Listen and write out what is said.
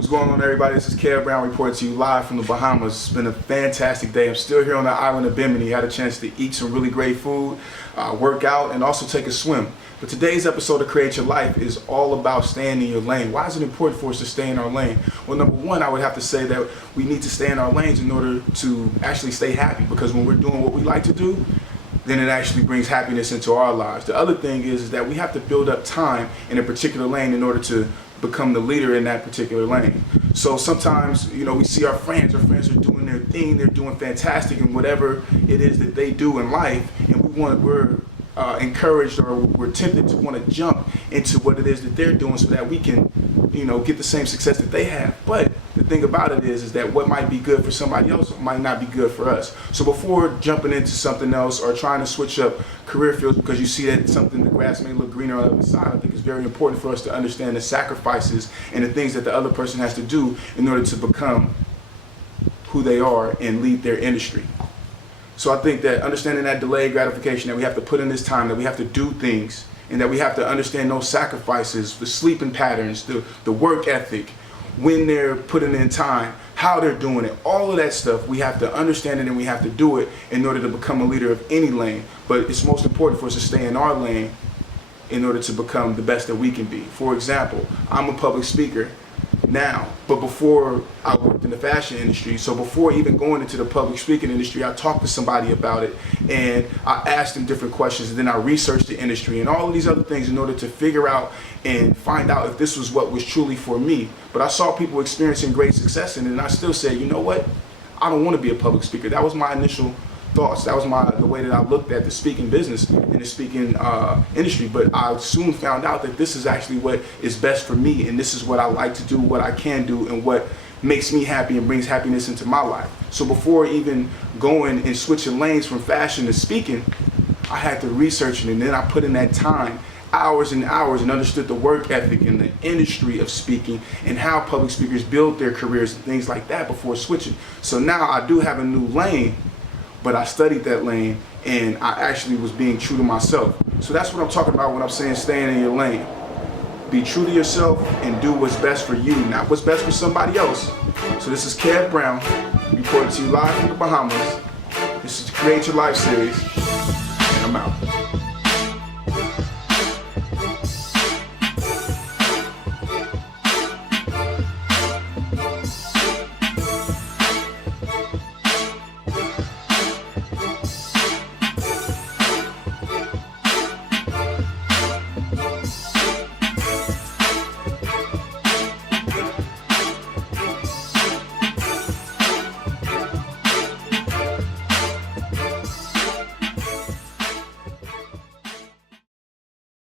What's going on, everybody? This is Kevbrown reporting to you live from the Bahamas. It's been a fantastic day. I'm still here on the island of Bimini. Had a chance to eat some really great food, work out, and also take a swim. But today's episode of Create Your Life is all about staying in your lane. Why is it important for us to stay in our lane? Well, number one, I would have to say that we need to stay in our lanes in order to actually stay happy, because when we're doing what we like to do, then it actually brings happiness into our lives. The other thing is that we have to build up time in a particular lane in order to become the leader in that particular lane. So sometimes, we see our friends are doing their thing, they're doing fantastic in whatever it is that they do in life, and we're encouraged, or we're tempted to want to jump into what it is that they're doing so that we can, get the same success that they have. But the thing about it is that what might be good for somebody else might not be good for us. So before jumping into something else or trying to switch up career fields because you see that something, the grass may look greener on the other side, I think it's very important for us to understand the sacrifices and the things that the other person has to do in order to become who they are and lead their industry. So I think that understanding that delayed gratification, that we have to put in this time, that we have to do things, and that we have to understand those sacrifices, the sleeping patterns, the work ethic, when they're putting in time, how they're doing it, all of that stuff, we have to understand it and we have to do it in order to become a leader of any lane. But it's most important for us to stay in our lane in order to become the best that we can be. For example, I'm a public speaker now, but before I worked in the fashion industry, so before even going into the public speaking industry, I talked to somebody about it and I asked them different questions, and then I researched the industry and all of these other things in order to figure out and find out if this was what was truly for me. But I saw people experiencing great success in it, and I still said, you know what, I don't want to be a public speaker. That was my initial thoughts. That was the way that I looked at the speaking business and the speaking industry. But I soon found out that this is actually what is best for me, and this is what I like to do, what I can do, and what makes me happy and brings happiness into my life. So before even going and switching lanes from fashion to speaking, I had to research it, and then I put in that time, hours and hours, and understood the work ethic and the industry of speaking and how public speakers build their careers and things like that before switching. So now I do have a new lane, but I studied that lane and I actually was being true to myself. So that's what I'm talking about when I'm saying staying in your lane. Be true to yourself and do what's best for you, not what's best for somebody else. So this is Kev Brown, reporting to you live from the Bahamas. This is the Create Your Life series, and I'm out.